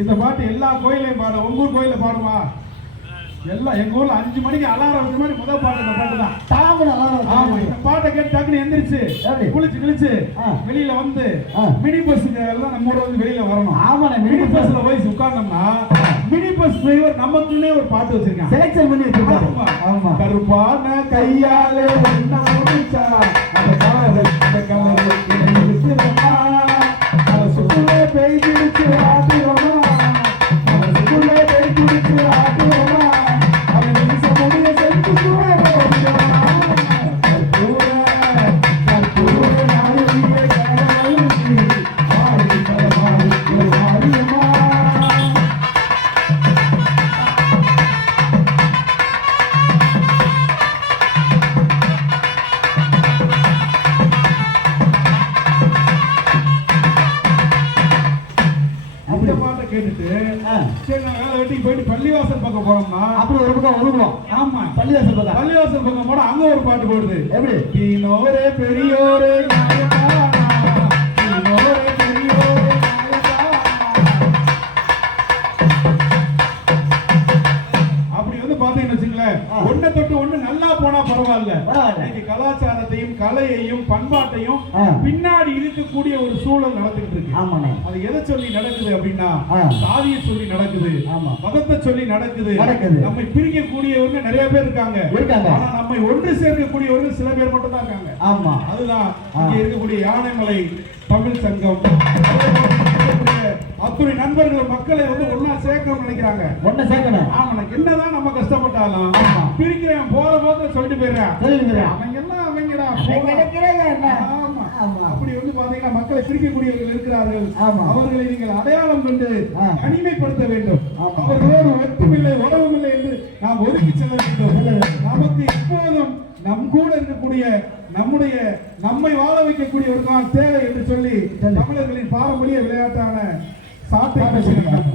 இந்த பாட்டு எல்லா கோயிலையும் பாடும். ஒவ்வொரு கோயிலில் பாடுமா? எல்லாம் எங்க ஊர்ல அஞ்சு மணிக்கு அலாரம் வச்ச மாதிரி முதல் பாட்டு இந்த பாட்டு தான் அலாரம் ஆமா. இந்த பாட்டை கேட்டு டக்குனு எந்திரிச்சு? குளிச்சு கிழிச்சு. வெளியில வந்து. மினி பஸ்ஸுக்கு எல்லாம் நம்ம ஊர்ல வந்து வெளியில வரணும் ஆமாண்ணே மினி பஸ்ல போய் உட்கார்ந்தோம்னா மினி பஸ் டிரைவர் நமக்குன்னே ஒரு பாட்டு வச்சிருக்கான் செலக்ஷன் பண்ணி வச்சிருக்காங்க ஆமா கருப்பான கையாலே ஒன்ன முடிச்சா சரி நான் வேலை வெட்டிக்கு போயிட்டு பள்ளிவாசல் பக்கம் போனோம்னா அப்படி ஒரு பக்கம் வருவோம் ஆமா. பள்ளிவாசல் பக்கம். பள்ளிவாசல் பக்கம் போனா அங்க ஒரு பாட்டு போடுது. எப்படி? தீனோரே பெரியோரே அப்படி வந்து பாத்தீங்கன்னு வச்சுங்களேன். ஒண்ணை தொட்டு ஒண்ணு நல்லா பரவாயில்ல. இன்னைக்கு கலாச்சாரத்தையும் கலையையும் பண்பாட்டையும். பின்னாடி இருக்கக்கூடிய ஒரு சூழல் நடந்துகிட்டு இருக்கு ஆமாண்ணே அது எதை சொல்லி நடக்குது அப்படின்னா. சாதியை சொல்லி நடக்குது ஆமா. மதத்தை சொல்லி நடக்குது நடக்குது. நம்மை பிரிக்கக்கூடியவங்க நிறைய பேர் இருக்காங்க இருக்காங்க. ஆனா நம்மை ஒன்று சேர்க்கக்கூடியவர்கள் சில பேர் மட்டும் தான் இருக்காங்க ஆமா அதுதான். இங்க இருக்கக்கூடிய யானைமலை தமிழ் சங்கம் அத்துணை நண்பர்கள் மக்களை வந்து ஒண்ணா சேர்க்கணும்னு நினைக்கிறாங்க ஒன்ன சேர்க்கணும் ஆமா என்னதான் நம்ம கஷ்டப்பட்டாலும். பிரிக்கிறேன் போற போது சொல்லிட்டு போயிடுறேன் அவங்க எல்லாம் அவங்கடா ஆமா. அப்படி வந்து பாத்தீங்கன்னா மக்களை பிரிக்கக்கூடியவர்கள் இருக்கிறார்கள். அவர்களை நீங்கள் அடையாளம் கண்டு. தனிமைப்படுத்த வேண்டும். அவர்களோடு ஒற்றுமில்லை உறவுமில்லை என்று நாம் ஒதுக்கி செல்ல வேண்டும் நமக்கு இப்போதும் நம் கூட இருக்கக்கூடிய நம்முடைய நம்மை வாழ வைக்கக்கூடியவர்கள் தேவை என்று சொல்லி சொல்லு. தமிழர்களின் சாட்டை